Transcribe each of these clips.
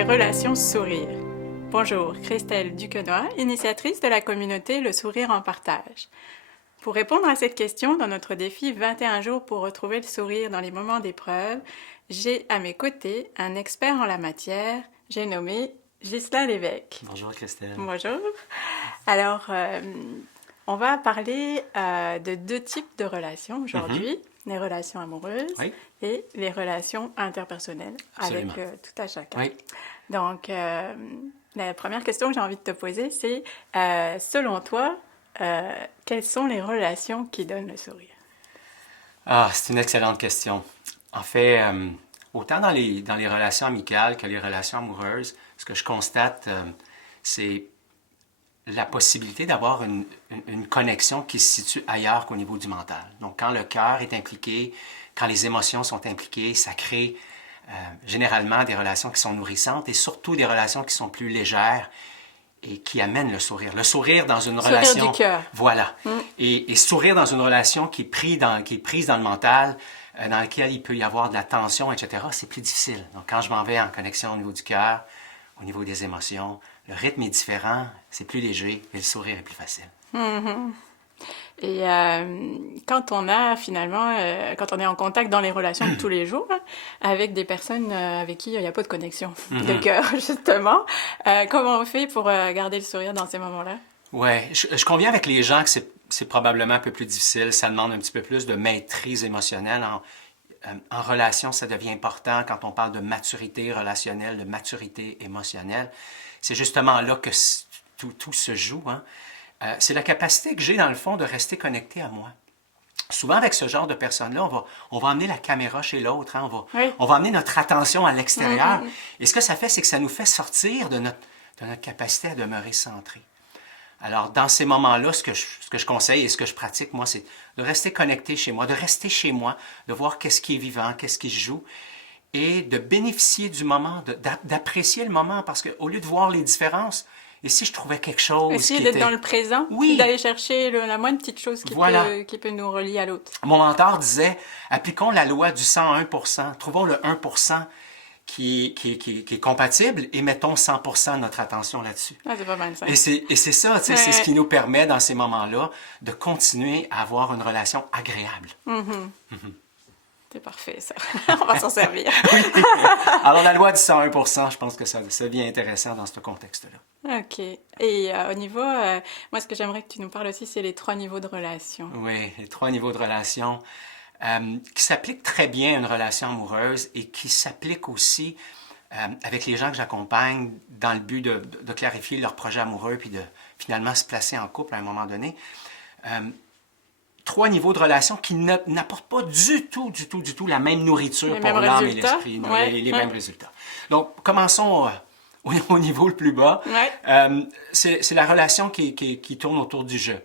des relations sourire. Bonjour, Christelle Duquenois, initiatrice de la communauté Le Sourire en Partage. Pour répondre à cette question, dans notre défi 21 jours pour retrouver le sourire dans les moments d'épreuve, j'ai à mes côtés un expert en la matière, j'ai nommé Ghislain Lévesque. Bonjour Christelle. Bonjour. Alors, on va parler de deux types de relations aujourd'hui. Les relations amoureuses et les relations interpersonnelles. Absolument. Avec tout à chacun. Oui. Donc, la première question que j'ai envie de te poser, c'est, selon toi, quelles sont les relations qui donnent le sourire? Ah, c'est une excellente question. En fait, autant dans les relations amicales que les relations amoureuses, ce que je constate, c'est la possibilité d'avoir une connexion qui se situe ailleurs qu'au niveau du mental. Donc, quand le cœur est impliqué, quand les émotions sont impliquées, ça crée généralement des relations qui sont nourrissantes et surtout des relations qui sont plus légères et qui amènent le sourire. Le sourire dans une relation... Sourire du cœur. Voilà. Et sourire dans une relation qui est prise dans le mental, dans laquelle il peut y avoir de la tension, etc., c'est plus difficile. Donc, quand je m'en vais en connexion au niveau du cœur, au niveau des émotions, le rythme est différent, c'est plus léger et le sourire est plus facile. Et quand on a finalement, quand on est en contact dans les relations de tous les jours, avec des personnes avec qui il n'y a pas de connexion de cœur, justement, comment on fait pour garder le sourire dans ces moments-là? Ouais, je conviens avec les gens que c'est probablement un peu plus difficile, ça demande un petit peu plus de maîtrise émotionnelle. En relation, ça devient important quand on parle de maturité relationnelle, de maturité émotionnelle. C'est justement là que tout se joue. C'est la capacité que j'ai, dans le fond, de rester connecté à moi. Souvent, avec ce genre de personnes-là, on va emmener la caméra chez l'autre. On va emmener notre attention à l'extérieur. Et ce que ça fait, c'est que ça nous fait sortir de notre capacité à demeurer centré. Alors, dans ces moments-là, ce que je conseille et ce que je pratique, moi, c'est de rester connecté chez moi, de rester chez moi, de voir qu'est-ce qui est vivant, qu'est-ce qui se joue, et de bénéficier du moment, d'apprécier le moment, parce qu'au lieu de voir les différences, et si je trouvais quelque chose Essayer d'être dans le présent, d'aller chercher la moindre petite chose qui peut nous relier à l'autre. Mon mentor disait, appliquons la loi du 101%, trouvons le 1% qui est compatible et mettons 100% de notre attention là-dessus. Ah, c'est pas mal ça. Et c'est ça, c'est ce qui nous permet dans ces moments-là de continuer à avoir une relation agréable. C'est parfait, ça. On va s'en servir. Oui. Alors, la loi du 101%, je pense que ça devient intéressant dans ce contexte-là. OK. Et au niveau... moi, ce que j'aimerais que tu nous parles aussi, c'est les 3 niveaux de relation. Oui, les 3 niveaux de relation qui s'appliquent très bien à une relation amoureuse et qui s'appliquent aussi avec les gens que j'accompagne dans le but de clarifier leur projet amoureux puis de finalement se placer en couple à un moment donné. 3 niveaux de relation qui n'apportent pas du tout la même nourriture pour l'âme et l'esprit, les mêmes résultats. Donc, commençons au niveau le plus bas. C'est la relation qui tourne autour du jeu.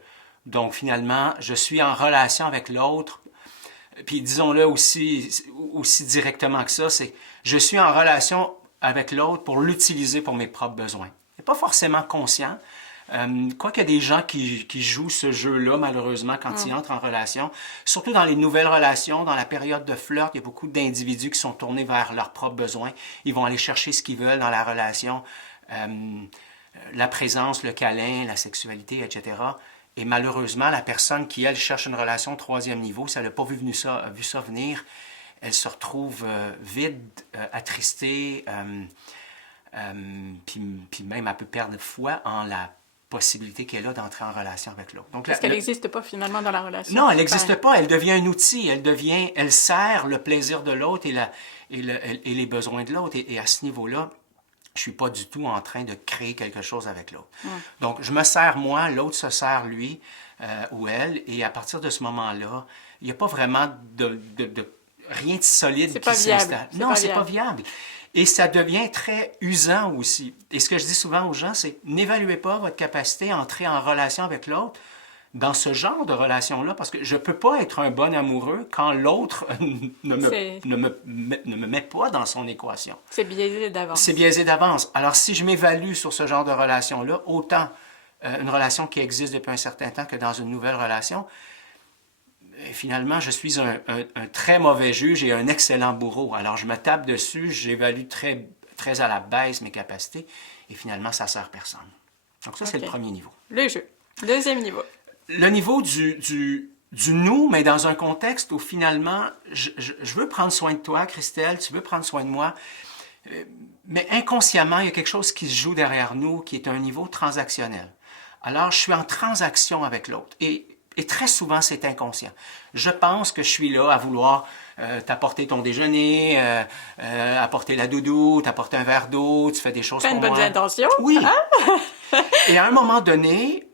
Donc, finalement, je suis en relation avec l'autre, puis disons-le aussi directement que ça, c'est je suis en relation avec l'autre pour l'utiliser pour mes propres besoins. Il n'est pas forcément conscient. Quoique il y a des gens qui jouent ce jeu-là, malheureusement, quand ils entrent en relation. Surtout dans les nouvelles relations, dans la période de flirt, il y a beaucoup d'individus qui sont tournés vers leurs propres besoins. Ils vont aller chercher ce qu'ils veulent dans la relation, la présence, le câlin, la sexualité, etc. Et malheureusement, la personne qui, elle, cherche une relation 3e niveau, si elle n'a pas vu ça venir, elle se retrouve vide, attristée, puis même elle peut perdre foi en la possibilité qu'elle a d'entrer en relation avec l'autre. Parce qu'elle n'existe pas finalement dans la relation. Non, elle n'existe pas. Elle devient un outil. Elle sert le plaisir de l'autre et les besoins de l'autre. Et à ce niveau-là, je ne suis pas du tout en train de créer quelque chose avec l'autre. Donc, je me sers moi, l'autre se sert lui ou elle. Et à partir de ce moment-là, il n'y a pas vraiment rien de solide qui s'installe. Non, c'est pas viable. Et ça devient très usant aussi. Et ce que je dis souvent aux gens, c'est n'évaluez pas votre capacité à entrer en relation avec l'autre dans ce genre de relation-là, parce que je ne peux pas être un bon amoureux quand l'autre ne me met pas dans son équation. C'est biaisé d'avance. C'est biaisé d'avance. Alors, si je m'évalue sur ce genre de relation-là, autant une relation qui existe depuis un certain temps que dans une nouvelle relation, finalement, je suis un très mauvais juge et un excellent bourreau. Alors, je me tape dessus, j'évalue très à la baisse mes capacités, et finalement, ça ne sert personne. Donc ça, c'est le premier niveau. Le jeu. Deuxième niveau. Le niveau du nous, mais dans un contexte où finalement, je veux prendre soin de toi, Christelle, tu veux prendre soin de moi, mais inconsciemment, il y a quelque chose qui se joue derrière nous qui est un niveau transactionnel. Alors, je suis en transaction avec l'autre. Et très souvent, c'est inconscient. Je pense que je suis là à vouloir t'apporter ton déjeuner, apporter la doudou, t'apporter un verre d'eau, tu fais des choses pour moi. Plein de bonnes intentions. Oui. Et à un moment donné,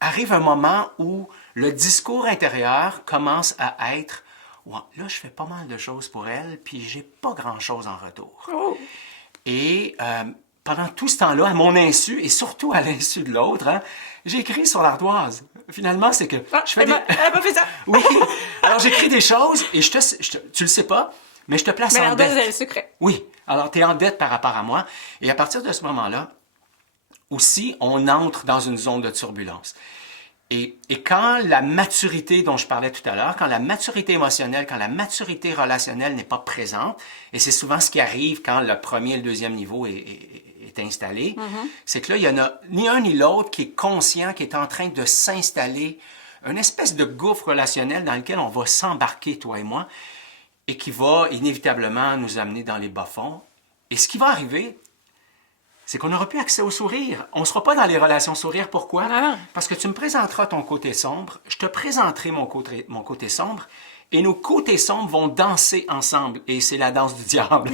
arrive un moment où le discours intérieur commence à être « Ouais, là, je fais pas mal de choses pour elle, puis j'ai pas grand-chose en retour. Oh. » Et pendant tout ce temps-là, à mon insu, et surtout à l'insu de l'autre, hein, j'ai écrit sur l'ardoise. Finalement, c'est que je fais elle m'a fait ça! Oui! Alors, j'écris des choses, et tu le sais pas, mais je te place en dette. Mais l'ardoise, c'est le secret. Oui. Alors, tu es en dette par rapport à moi. Et à partir de ce moment-là, aussi, on entre dans une zone de turbulence. Et quand la maturité dont je parlais tout à l'heure, quand la maturité émotionnelle, quand la maturité relationnelle n'est pas présente, et c'est souvent ce qui arrive quand le premier et le deuxième niveau est installé, c'est que là, il n'y en a ni un ni l'autre qui est conscient, qui est en train de s'installer une espèce de gouffre relationnel dans lequel on va s'embarquer, toi et moi, et qui va inévitablement nous amener dans les bas-fonds. Et ce qui va arriver, c'est qu'on n'aura plus accès au sourire. On ne sera pas dans les relations sourire. Pourquoi? Parce que tu me présenteras ton côté sombre, je te présenterai mon côté sombre, et nos côtés sombres vont danser ensemble. Et c'est la danse du diable.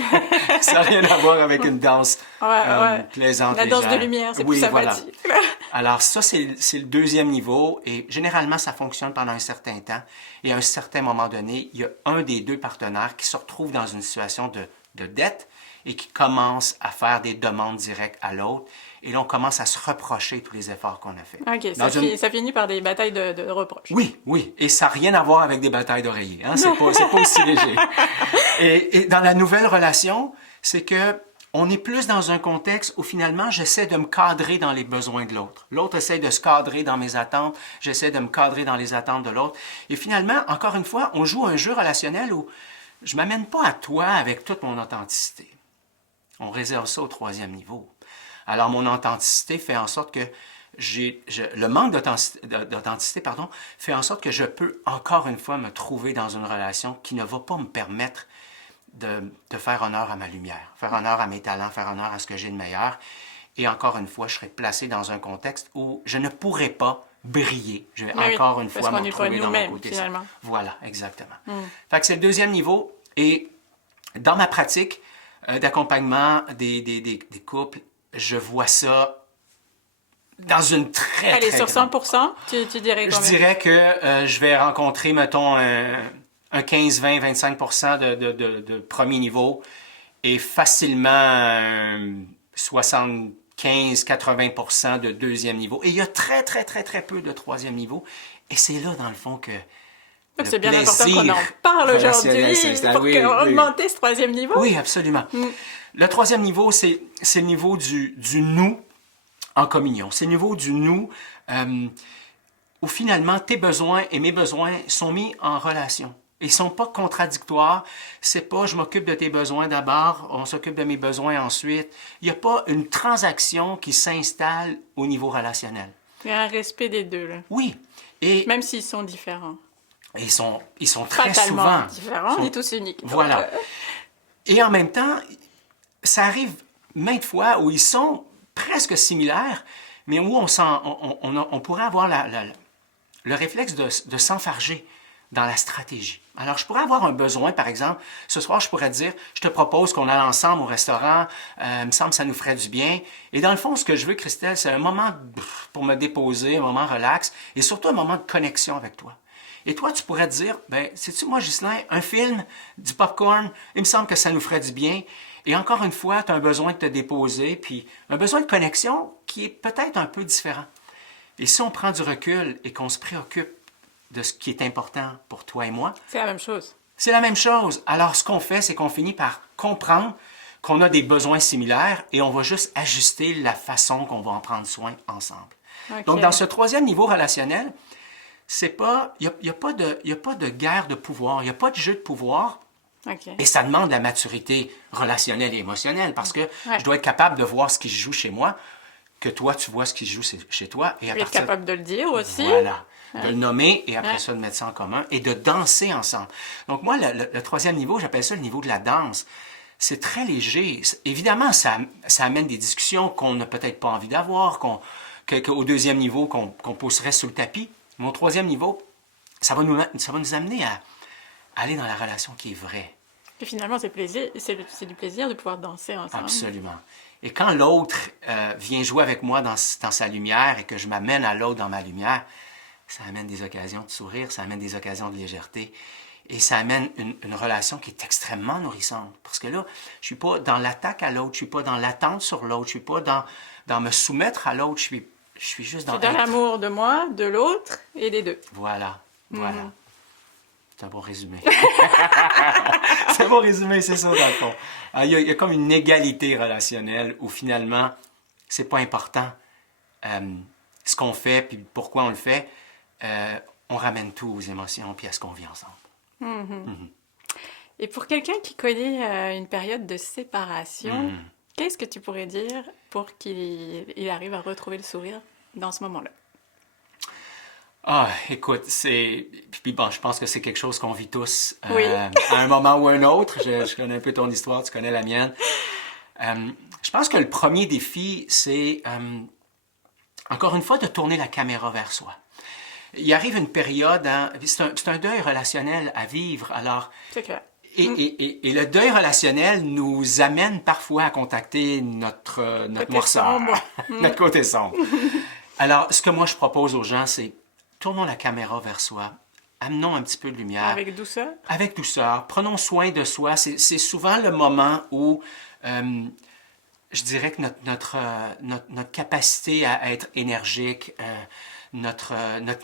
Ça n'a rien à voir avec une danse plaisante, la danse de lumière, c'est plus sympathique. Voilà. Alors ça, c'est le deuxième niveau, et généralement, ça fonctionne pendant un certain temps. Et à un certain moment donné, il y a un des deux partenaires qui se retrouve dans une situation de dette, et qui commence à faire des demandes directes à l'autre. Et là, on commence à se reprocher tous les efforts qu'on a faits. OK, ça finit par des batailles de reproches. Oui. Et ça n'a rien à voir avec des batailles d'oreiller. Hein? C'est pas aussi léger. Et dans la nouvelle relation, c'est que on est plus dans un contexte où finalement, j'essaie de me cadrer dans les besoins de l'autre. L'autre essaie de se cadrer dans mes attentes. J'essaie de me cadrer dans les attentes de l'autre. Et finalement, encore une fois, on joue un jeu relationnel où je ne m'amène pas à toi avec toute mon authenticité. On réserve ça au troisième niveau. Alors, mon authenticité fait en sorte que le manque d'authenticité, fait en sorte que je peux encore une fois me trouver dans une relation qui ne va pas me permettre de faire honneur à ma lumière, faire honneur à mes talents, faire honneur à ce que j'ai de meilleur. Et encore une fois, je serai placé dans un contexte où je ne pourrai pas briller. Je vais encore une fois me trouver dans mon côté. Finalement. Voilà, exactement. Fait que c'est le deuxième niveau. Et dans ma pratique d'accompagnement des couples, je vois ça dans une très, Allez, très sur 100 grande... tu dirais combien? Je dirais que je vais rencontrer, mettons, un 15, 20, 25% de premier niveau et facilement 75, 80% de deuxième niveau. Et il y a très, très, très, très peu de troisième niveau. Et c'est là, dans le fond, que donc c'est bien important qu'on en parle aujourd'hui pour augmenter ce troisième niveau. Oui, absolument. Le troisième niveau, c'est le niveau du nous en communion. C'est le niveau du nous où finalement tes besoins et mes besoins sont mis en relation. Ils ne sont pas contradictoires. C'est pas je m'occupe de tes besoins d'abord, on s'occupe de mes besoins ensuite. Il n'y a pas une transaction qui s'installe au niveau relationnel. Il y a un respect des deux, là. Oui. Et même s'ils sont différents. Ils sont très souvent différents, on est tous uniques. Voilà. Et en même temps, ça arrive maintes fois où ils sont presque similaires, mais où on pourrait avoir le réflexe de s'enfarger dans la stratégie. Alors, je pourrais avoir un besoin, par exemple, ce soir, je pourrais dire, je te propose qu'on aille ensemble au restaurant, il me semble que ça nous ferait du bien. Et dans le fond, ce que je veux, Christelle, c'est un moment pour me déposer, un moment relax, et surtout un moment de connexion avec toi. Et toi, tu pourrais te dire, ben, sais-tu, moi, Ghislain, un film, du popcorn, il me semble que ça nous ferait du bien. Et encore une fois, tu as un besoin de te déposer, puis un besoin de connexion qui est peut-être un peu différent. Et si on prend du recul et qu'on se préoccupe de ce qui est important pour toi et moi... C'est la même chose. C'est la même chose. Alors, ce qu'on fait, c'est qu'on finit par comprendre qu'on a des besoins similaires et on va juste ajuster la façon qu'on va en prendre soin ensemble. Okay. Donc, dans ce troisième niveau relationnel, c'est pas, il n'y a pas de guerre de pouvoir, il n'y a pas de jeu de pouvoir, Okay. Et ça demande la maturité relationnelle et émotionnelle parce que je dois être capable de voir ce qui se joue chez moi, que toi, tu vois ce qui se joue chez toi. Et être capable de le dire aussi. Voilà. De le nommer et après ça, de mettre ça en commun et de danser ensemble. Donc moi, le troisième niveau, j'appelle ça le niveau de la danse. C'est très léger. Évidemment, ça amène des discussions qu'on n'a peut-être pas envie d'avoir, qu'au deuxième niveau, qu'on pousserait sous le tapis. Mais au troisième niveau, ça va nous amener à aller dans la relation qui est vraie. Et finalement, c'est du plaisir de pouvoir danser ensemble. Absolument. Et quand l'autre vient jouer avec moi dans sa lumière et que je m'amène à l'autre dans ma lumière, ça amène des occasions de sourire, ça amène des occasions de légèreté et ça amène une relation qui est extrêmement nourrissante. Parce que là, je suis pas dans l'attaque à l'autre, je suis pas dans l'attente sur l'autre, je suis pas dans me soumettre à l'autre, je suis juste dans... C'est dans l'amour de moi, de l'autre et des deux. Voilà. C'est un bon résumé. C'est un bon résumé, c'est ça, dans le fond. Il y a comme une égalité relationnelle où finalement, c'est pas important ce qu'on fait puis pourquoi on le fait. On ramène tout aux émotions puis à ce qu'on vit ensemble. Et pour quelqu'un qui connaît une période de séparation, qu'est-ce que tu pourrais dire pour qu'il arrive à retrouver le sourire dans ce moment-là? Ah, écoute, puis bon, je pense que c'est quelque chose qu'on vit tous à un moment ou un autre. Je connais un peu ton histoire, tu connais la mienne. Je pense que le premier défi, c'est, encore une fois, de tourner la caméra vers soi. Il arrive une période, c'est un deuil relationnel à vivre, alors... C'est clair. Et le deuil relationnel nous amène parfois à contacter notre noirceur, notre côté sombre. Alors, ce que moi je propose aux gens, c'est tournons la caméra vers soi, amenons un petit peu de lumière. Avec douceur? Avec douceur. Prenons soin de soi. C'est souvent le moment où je dirais que notre capacité à être énergique, notre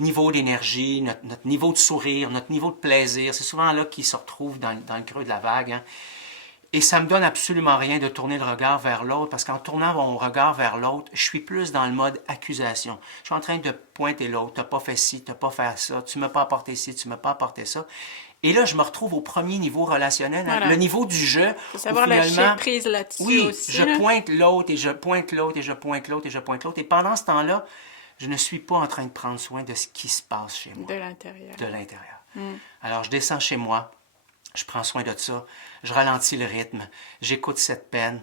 niveau d'énergie, notre niveau de sourire, notre niveau de plaisir, c'est souvent là qu'il se retrouve dans le creux de la vague. Hein. Et ça me donne absolument rien de tourner le regard vers l'autre, parce qu'en tournant mon regard vers l'autre, je suis plus dans le mode accusation. Je suis en train de pointer l'autre. T'as pas fait ci, t'as pas fait ça, tu m'as pas apporté ci, tu m'as pas apporté ça. Et là, je me retrouve au premier niveau relationnel, voilà. Le niveau du jeu. Il faut savoir lâcher prise là-dessus aussi. Oui, je pointe l'autre et je pointe l'autre et je pointe l'autre et je pointe l'autre. Et pendant ce temps-là, je ne suis pas en train de prendre soin de ce qui se passe chez moi. De l'intérieur. De l'intérieur. Alors, je descends chez moi. Je prends soin de ça, je ralentis le rythme, j'écoute cette peine.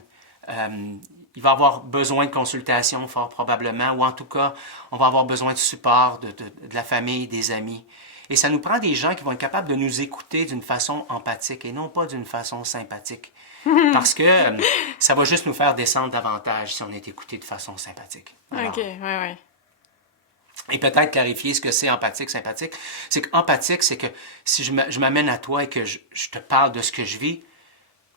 Il va avoir besoin de consultation, fort probablement, ou en tout cas, on va avoir besoin de support de la famille, des amis. Et ça nous prend des gens qui vont être capables de nous écouter d'une façon empathique et non pas d'une façon sympathique. Parce que ça va juste nous faire descendre davantage si on est écouté de façon sympathique. Alors, OK, ouais. Et peut-être clarifier ce que c'est empathique, sympathique. C'est qu'empathique, c'est que si je m'amène à toi et que je te parle de ce que je vis,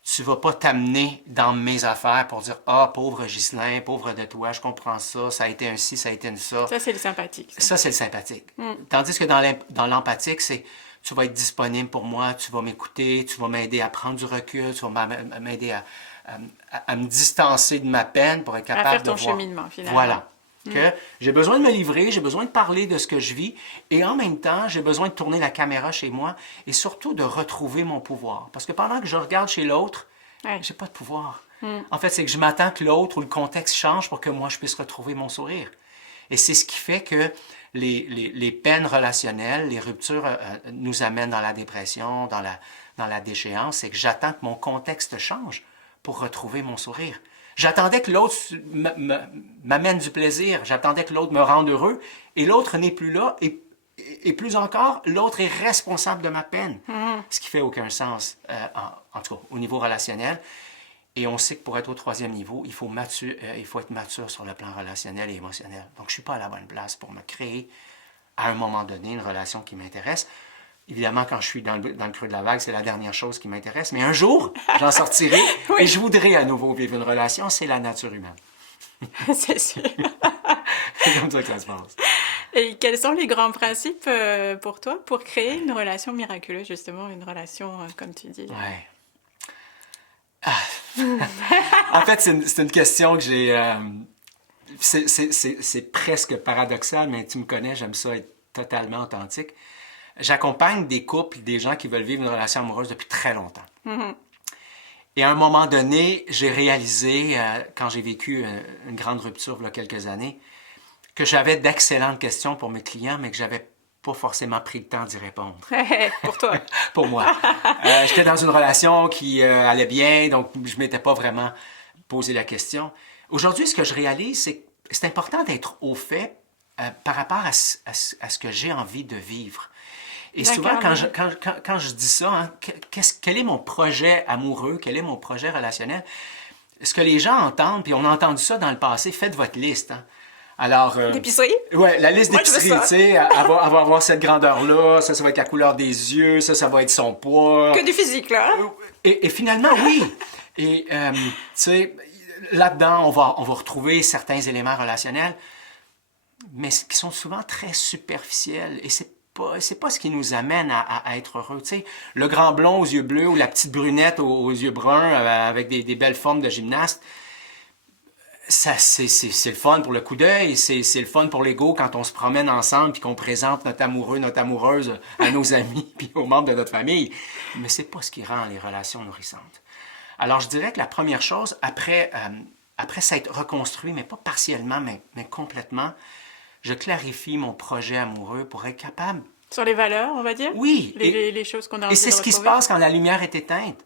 tu vas pas t'amener dans mes affaires pour dire « Ah, pauvre Ghislain, pauvre de toi, je comprends ça, ça a été un ci, ça a été un ça. » Ça, c'est le sympathique. Ça, c'est le sympathique. Tandis que dans l'empathique, c'est tu vas être disponible pour moi, tu vas m'écouter, tu vas m'aider à prendre du recul, tu vas m'aider à me distancer de ma peine pour être capable de voir. À faire ton cheminement, finalement. Voilà. Que j'ai besoin de me livrer, j'ai besoin de parler de ce que je vis et en même temps, j'ai besoin de tourner la caméra chez moi et surtout de retrouver mon pouvoir. Parce que pendant que je regarde chez l'autre, j'ai pas de pouvoir. En fait, c'est que je m'attends que l'autre ou le contexte change pour que moi, je puisse retrouver mon sourire. Et c'est ce qui fait que les peines relationnelles, les ruptures nous amènent dans la dépression, dans la déchéance, c'est que j'attends que mon contexte change pour retrouver mon sourire. J'attendais que l'autre m'amène du plaisir, j'attendais que l'autre me rende heureux, et l'autre n'est plus là, et plus encore, l'autre est responsable de ma peine, ce qui fait aucun sens, en tout cas, au niveau relationnel. Et on sait que pour être au troisième niveau, il faut être mature sur le plan relationnel et émotionnel. Donc, je ne suis pas à la bonne place pour me créer, à un moment donné, une relation qui m'intéresse. Évidemment, quand je suis dans le creux de la vague, c'est la dernière chose qui m'intéresse. Mais un jour, j'en sortirai et je voudrais à nouveau vivre une relation. C'est la nature humaine. C'est sûr. C'est comme ça que ça se passe. Et quels sont les grands principes pour toi pour créer une relation miraculeuse, justement, une relation, comme tu dis? Ouais. En fait, c'est une question que j'ai... c'est presque paradoxal, mais tu me connais, j'aime ça être totalement authentique. J'accompagne des couples, des gens qui veulent vivre une relation amoureuse depuis très longtemps. Mm-hmm. Et à un moment donné, j'ai réalisé, quand j'ai vécu une grande rupture il y a quelques années, que j'avais d'excellentes questions pour mes clients, mais que j'avais pas forcément pris le temps d'y répondre. Pour toi. Pour moi. J'étais dans une relation qui allait bien, donc je m'étais pas vraiment posé la question. Aujourd'hui, ce que je réalise, c'est que c'est important d'être au fait par rapport à ce que j'ai envie de vivre. Et souvent, quand je dis ça, hein, quel est mon projet amoureux, quel est mon projet relationnel, ce que les gens entendent, puis on a entendu ça dans le passé, faites votre liste. Hein. Alors, d'épicerie? Oui, la liste d'épicerie, tu sais, elle va avoir cette grandeur-là, ça va être la couleur des yeux, ça va être son poids. Que du physique, là. Et finalement, oui. Et, tu sais, là-dedans, on va retrouver certains éléments relationnels, mais qui sont souvent très superficiels. Et c'est pas ce qui nous amène à être heureux. Tu sais, le grand blond aux yeux bleus ou la petite brunette aux yeux bruns avec des belles formes de gymnaste, ça, c'est le fun pour le coup d'œil, c'est le fun pour l'ego quand on se promène ensemble puis qu'on présente notre amoureux, notre amoureuse à nos amis puis aux membres de notre famille. Mais c'est pas ce qui rend les relations nourrissantes. Alors, je dirais que la première chose, après s'être reconstruit, mais pas partiellement, mais complètement, je clarifie mon projet amoureux pour être capable... Sur les valeurs, on va dire? Oui. Les choses qu'on a envie de retrouver. Et c'est ce qui se passe quand la lumière est éteinte.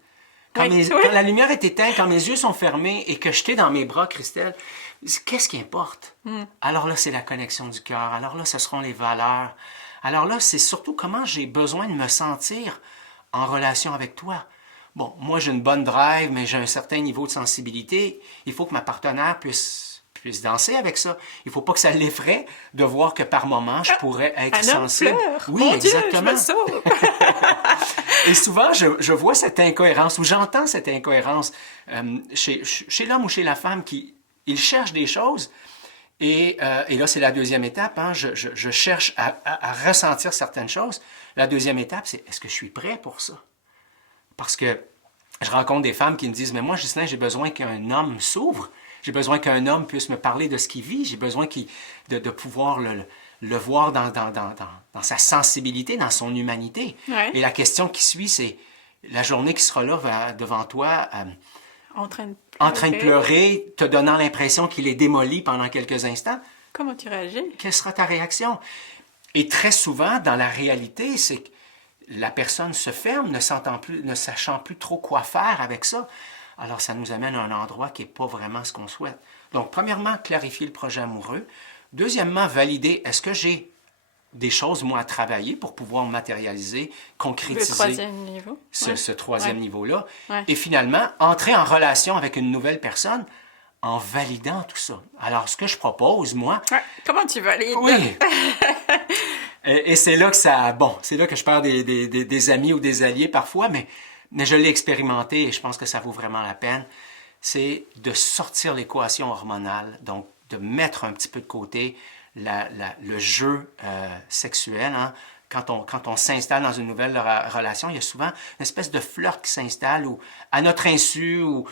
Quand la lumière est éteinte, quand mes yeux sont fermés et que je t'ai dans mes bras, Christelle, qu'est-ce qui importe? Alors là, c'est la connexion du cœur. Alors là, ce seront les valeurs. Alors là, c'est surtout comment j'ai besoin de me sentir en relation avec toi. Bon, moi, j'ai une bonne drive, mais j'ai un certain niveau de sensibilité. Il faut que ma partenaire puisse danser avec ça. Il ne faut pas que ça l'effraie de voir que par moment, je pourrais être sensible. Oui, mon exactement. Dieu, je me sauve. Et souvent, je vois cette incohérence, ou j'entends cette incohérence chez l'homme ou chez la femme il cherche des choses. Et là, c'est la deuxième étape. Hein, je cherche à ressentir certaines choses. La deuxième étape, c'est est-ce que je suis prêt pour ça? Parce que je rencontre des femmes qui me disent, mais moi, Ghislain, j'ai besoin qu'un homme s'ouvre. J'ai besoin qu'un homme puisse me parler de ce qu'il vit. J'ai besoin de pouvoir le voir dans sa sensibilité, dans son humanité. Ouais. Et la question qui suit, c'est la journée qui sera là devant toi, en train de pleurer, te donnant l'impression qu'il est démoli pendant quelques instants. Comment tu réagis? Quelle sera ta réaction? Et très souvent, dans la réalité, c'est que la personne se ferme, ne sachant plus trop quoi faire avec ça. Alors, ça nous amène à un endroit qui n'est pas vraiment ce qu'on souhaite. Donc, premièrement, clarifier le projet amoureux. Deuxièmement, valider, est-ce que j'ai des choses, moi, à travailler pour pouvoir matérialiser, concrétiser le troisième niveau. ce troisième niveau-là. Ouais. Et finalement, entrer en relation avec une nouvelle personne en validant tout ça. Alors, ce que je propose, moi... Ouais. Comment tu valides? Oui. Et c'est là que c'est là que je perds des amis ou des alliés parfois, mais je l'ai expérimenté et je pense que ça vaut vraiment la peine. C'est de sortir l'équation hormonale, donc de mettre un petit peu de côté le jeu sexuel. Hein. Quand on s'installe dans une nouvelle relation, il y a souvent une espèce de flirt qui s'installe où, à notre insu ou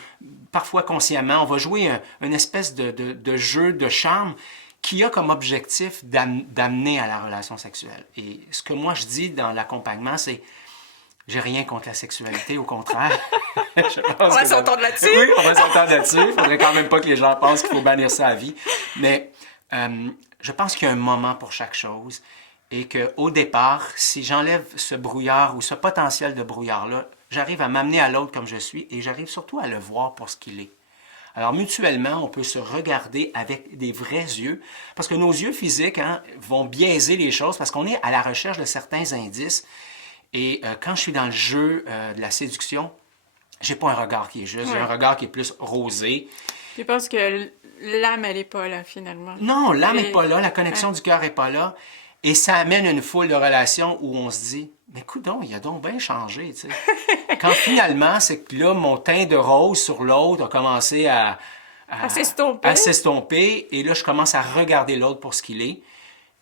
parfois consciemment, on va jouer une espèce de jeu de charme qui a comme objectif d'amener à la relation sexuelle. Et ce que moi je dis dans l'accompagnement, c'est j'ai rien contre la sexualité, au contraire. On va s'entendre là-dessus. Oui, on va s'entendre là-dessus. Il ne faudrait quand même pas que les gens pensent qu'il faut bannir ça à vie. Mais je pense qu'il y a un moment pour chaque chose et qu'au départ, si j'enlève ce brouillard ou ce potentiel de brouillard-là, j'arrive à m'amener à l'autre comme je suis et j'arrive surtout à le voir pour ce qu'il est. Alors, mutuellement, on peut se regarder avec des vrais yeux, parce que nos yeux physiques vont biaiser les choses, parce qu'on est à la recherche de certains indices. Et quand je suis dans le jeu de la séduction, j'ai pas un regard qui est juste, j'ai un regard qui est plus rosé. Tu penses que l'âme, elle n'est pas là, finalement? Non, l'âme n'est pas là, la connexion du cœur n'est pas là. Et ça amène une foule de relations où on se dit, mais coudonc, il a donc bien changé, tu sais. Quand finalement, c'est que là, mon teint de rose sur l'autre a commencé à s'estomper. Et là, je commence à regarder l'autre pour ce qu'il est.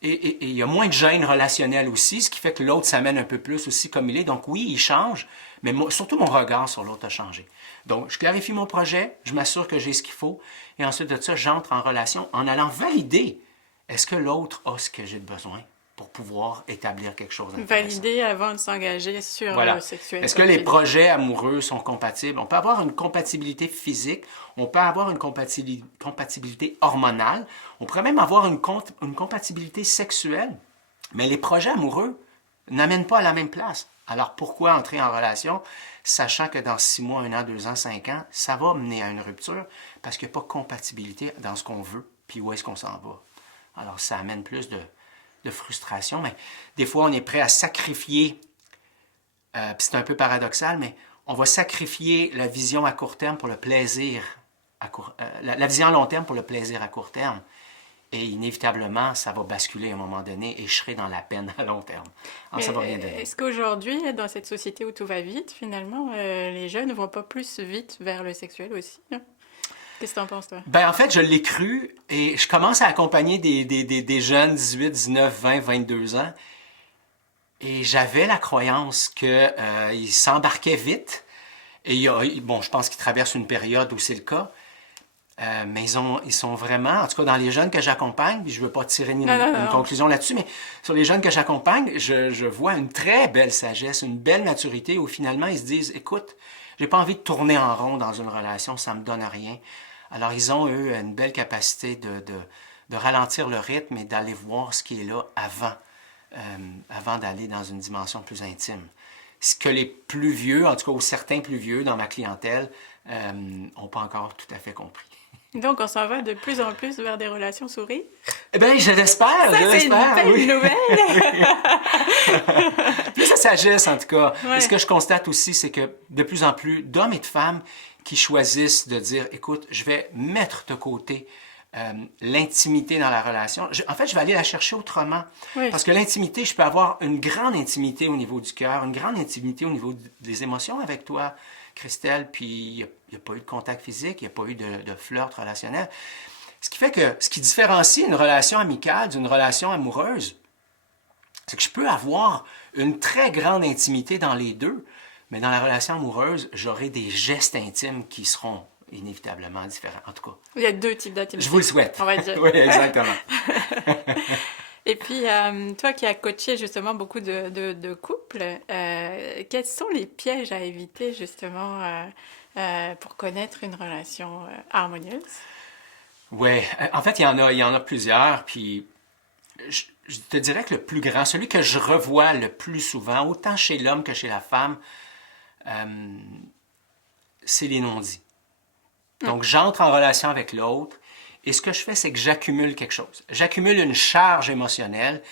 Et il y a moins de gêne relationnelle aussi, ce qui fait que l'autre s'amène un peu plus aussi comme il est. Donc oui, il change, mais surtout mon regard sur l'autre a changé. Donc, je clarifie mon projet, je m'assure que j'ai ce qu'il faut. Et ensuite de ça, j'entre en relation en allant valider, est-ce que l'autre a ce que j'ai besoin? pour pouvoir établir quelque chose d'intéressant. Valider avant de s'engager sur le sexuel. Est-ce que les projets amoureux sont compatibles? On peut avoir une compatibilité physique, on peut avoir une compatibilité hormonale, on pourrait même avoir une compatibilité sexuelle, mais les projets amoureux n'amènent pas à la même place. Alors pourquoi entrer en relation, sachant que dans 6 mois, 1 an, 2 ans, 5 ans, ça va mener à une rupture parce qu'il n'y a pas de compatibilité dans ce qu'on veut, puis où est-ce qu'on s'en va. Alors ça amène plus de frustration, mais des fois, on est prêt à sacrifier, puis c'est un peu paradoxal, mais on va sacrifier la vision à court terme pour le plaisir, la vision à long terme pour le plaisir à court terme. Et inévitablement, ça va basculer à un moment donné et je serai dans la peine à long terme. Alors, ça va rien donner. Est-ce qu'aujourd'hui, dans cette société où tout va vite, finalement, les jeunes ne vont pas plus vite vers le sexuel aussi, hein? Qu'est-ce que tu en penses, toi? Ben, en fait, je l'ai cru et je commence à accompagner des jeunes 18, 19, 20, 22 ans. Et j'avais la croyance qu'ils s'embarquaient vite. Et bon, je pense qu'ils traversent une période où c'est le cas. Mais ils sont vraiment, en tout cas dans les jeunes que j'accompagne, puis je ne veux pas tirer une conclusion là-dessus, mais sur les jeunes que j'accompagne, je vois une très belle sagesse, une belle maturité où finalement ils se disent, écoute, j'ai pas envie de tourner en rond dans une relation, ça me donne rien. Alors, ils ont, eux, une belle capacité de ralentir le rythme et d'aller voir ce qui est là avant d'aller dans une dimension plus intime. Ce que les plus vieux, en tout cas, ou certains plus vieux dans ma clientèle, n'ont pas encore tout à fait compris. Donc, on s'en va de plus en plus vers des relations sourires? Eh bien, je l'espère, c'est une belle nouvelle! Plus de sagesse, en tout cas. Ouais. Et ce que je constate aussi, c'est que de plus en plus d'hommes et de femmes qui choisissent de dire, écoute, je vais mettre de côté l'intimité dans la relation. En fait, je vais aller la chercher autrement. Oui. Parce que l'intimité, je peux avoir une grande intimité au niveau du cœur, une grande intimité au niveau des émotions avec toi, Christelle, puis il n'y a pas eu de contact physique, il n'y a pas eu de flirt relationnel. Ce qui fait que ce qui différencie une relation amicale d'une relation amoureuse, c'est que je peux avoir une très grande intimité dans les deux, mais dans la relation amoureuse, j'aurai des gestes intimes qui seront inévitablement différents. En tout cas, il y a 2 types d'intimité. Je vous le souhaite. On va dire. Oui, exactement. Et puis, toi qui as coaché justement beaucoup de couples, quels sont les pièges à éviter justement pour connaître une relation harmonieuse? Oui, en fait, il y en a plusieurs, puis je te dirais que le plus grand, celui que je revois le plus souvent, autant chez l'homme que chez la femme, c'est les non-dits. Donc, j'entre en relation avec l'autre et ce que je fais, c'est que j'accumule quelque chose. J'accumule une charge émotionnelle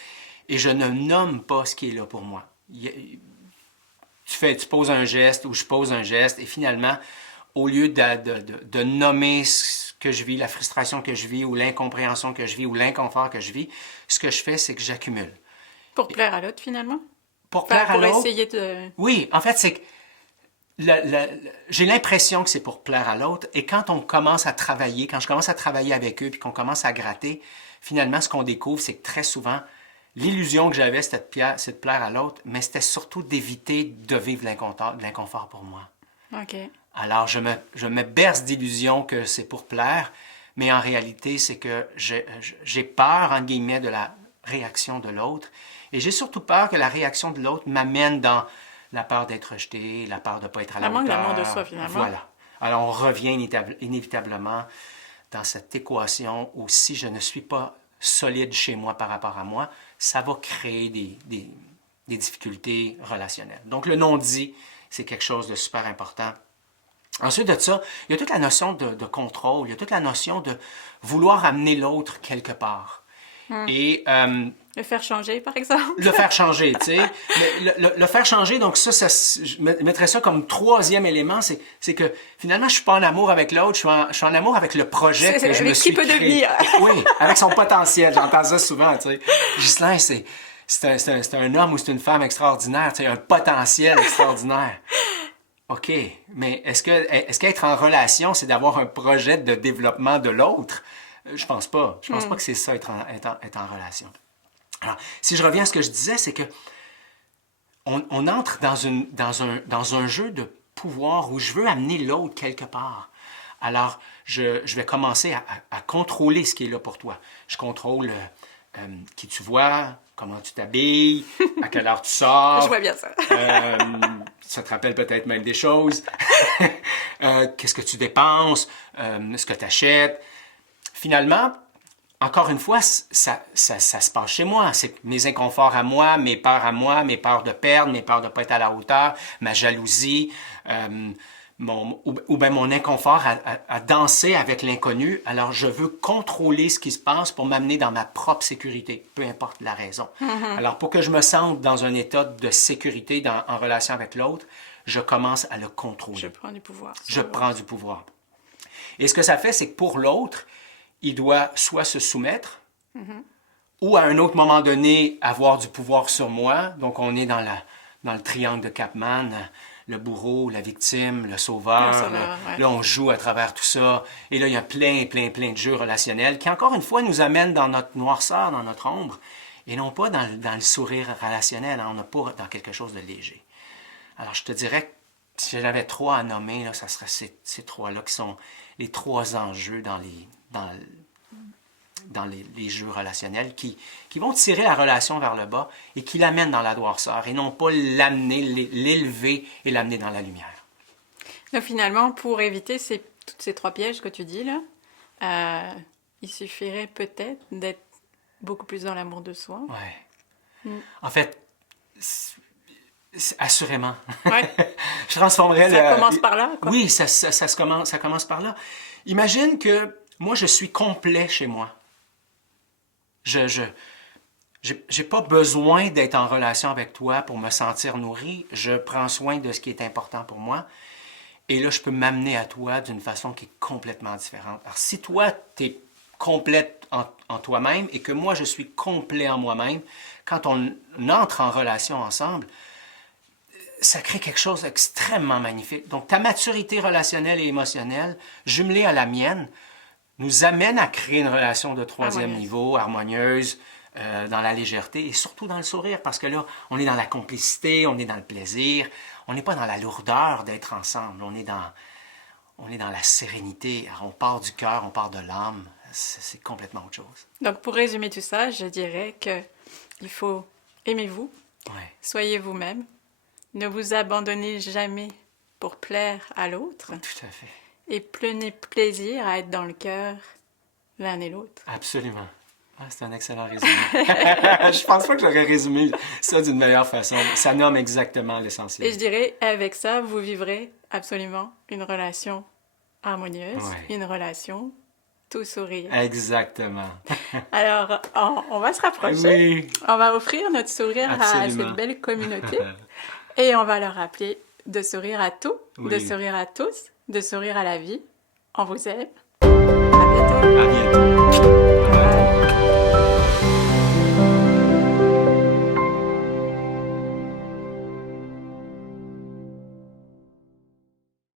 et je ne nomme pas ce qui est là pour moi. Tu poses un geste ou je pose un geste et finalement, au lieu de nommer ce que je vis, la frustration que je vis ou l'incompréhension que je vis ou l'inconfort que je vis, ce que je fais, c'est que j'accumule. Pour plaire à l'autre, finalement? Pour plaire à l'autre? Pour essayer de... Oui, en fait, c'est que j'ai l'impression que c'est pour plaire à l'autre et quand on commence à travailler, quand je commence à travailler avec eux puis qu'on commence à gratter, finalement, ce qu'on découvre, c'est que très souvent, l'illusion que j'avais, c'était de plaire à l'autre, mais c'était surtout d'éviter de vivre de l'inconfort pour moi. OK. Alors, je me berce d'illusions que c'est pour plaire, mais en réalité, c'est que j'ai peur, entre guillemets, de la réaction de l'autre et j'ai surtout peur que la réaction de l'autre m'amène dans la peur d'être rejeté, la peur de ne pas être à la hauteur. La manque d'amour de soi, finalement. Voilà. Alors, on revient inévitablement dans cette équation où si je ne suis pas solide chez moi par rapport à moi, ça va créer des difficultés relationnelles. Donc, le non-dit, c'est quelque chose de super important. Ensuite de ça, il y a toute la notion de contrôle, il y a toute la notion de vouloir amener l'autre quelque part. Et... le faire changer, par exemple. Le faire changer, tu sais. Le faire changer, donc ça, je mettrais ça comme 3e élément, c'est que finalement, je suis pas en amour avec l'autre, je suis en amour avec le projet que je me suis créé. Avec qui peut devenir. Oui, avec son potentiel, j'entends ça souvent, tu sais. Ghislain, c'est un homme ou c'est une femme extraordinaire, tu sais, un potentiel extraordinaire. OK, mais est-ce qu'être en relation, c'est d'avoir un projet de développement de l'autre? Je pense pas. Je pense pas que c'est ça, être en relation. Alors, si je reviens à ce que je disais, c'est que on entre dans un jeu de pouvoir où je veux amener l'autre quelque part. Alors, je vais commencer à contrôler ce qui est là pour toi. Je contrôle qui tu vois, comment tu t'habilles, à quelle heure tu sors. Je vois bien ça. Ça te rappelle peut-être même des choses. Qu'est-ce que tu dépenses, ce que tu achètes. Finalement, encore une fois, ça se passe chez moi. C'est mes inconforts à moi, mes peurs de perdre, mes peurs de ne pas être à la hauteur, ma jalousie, ou bien mon inconfort à danser avec l'inconnu. Alors, je veux contrôler ce qui se passe pour m'amener dans ma propre sécurité, peu importe la raison. Alors, pour que je me sente dans un état de sécurité en relation avec l'autre, je commence à le contrôler. Je prends du pouvoir. Je prends du pouvoir. Et ce que ça fait, c'est que pour l'autre, il doit soit se soumettre ou à un autre moment donné avoir du pouvoir sur moi. Donc, on est dans le triangle de Capman, le bourreau, la victime, le sauveur. Là, on joue à travers tout ça. Et là, il y a plein de jeux relationnels qui, encore une fois, nous amènent dans notre noirceur, dans notre ombre, et non pas dans le sourire relationnel. On n'est pas dans quelque chose de léger. Alors, je te dirais que si j'avais 3 à nommer, là, ça serait ces 3-là qui sont les 3 enjeux dans les jeux relationnels qui vont tirer la relation vers le bas et qui l'amènent dans la noirceur et non pas l'élever et l'amener dans la lumière. Donc finalement, pour éviter tous ces 3 pièges que tu dis là, il suffirait peut-être d'être beaucoup plus dans l'amour de soi. Ouais. En fait, assurément. Ouais. Je transformerais ça commence par là, quoi. Oui, ça commence par là. Imagine que moi, je suis complet chez moi. J'ai pas besoin d'être en relation avec toi pour me sentir nourri. Je prends soin de ce qui est important pour moi. Et là, je peux m'amener à toi d'une façon qui est complètement différente. Alors, si toi, tu es complète en toi-même et que moi, je suis complet en moi-même, quand on entre en relation ensemble, ça crée quelque chose d'extrêmement magnifique. Donc, ta maturité relationnelle et émotionnelle, jumelée à la mienne, nous amène à créer une relation de 3e niveau, harmonieuse, dans la légèreté et surtout dans le sourire, parce que là, on est dans la complicité, on est dans le plaisir, on n'est pas dans la lourdeur d'être ensemble, on est dans la sérénité, alors, on part du cœur, on part de l'âme, c'est complètement autre chose. Donc, pour résumer tout ça, je dirais qu'il faut aimez-vous, soyez vous-même, ne vous abandonnez jamais pour plaire à l'autre. Tout à fait. Et prenez plaisir à être dans le cœur l'un et l'autre. Absolument. C'est un excellent résumé. Je pense pas que j'aurais résumé ça d'une meilleure façon. Ça nomme exactement l'essentiel. Et je dirais, avec ça, vous vivrez absolument une relation harmonieuse, une relation tout sourire. Exactement. Alors, on va se rapprocher. Oui. On va offrir notre sourire à cette belle communauté. Et on va leur rappeler de sourire à tout, de sourire à tous, de sourire à la vie. On vous aime. À bientôt. À bientôt.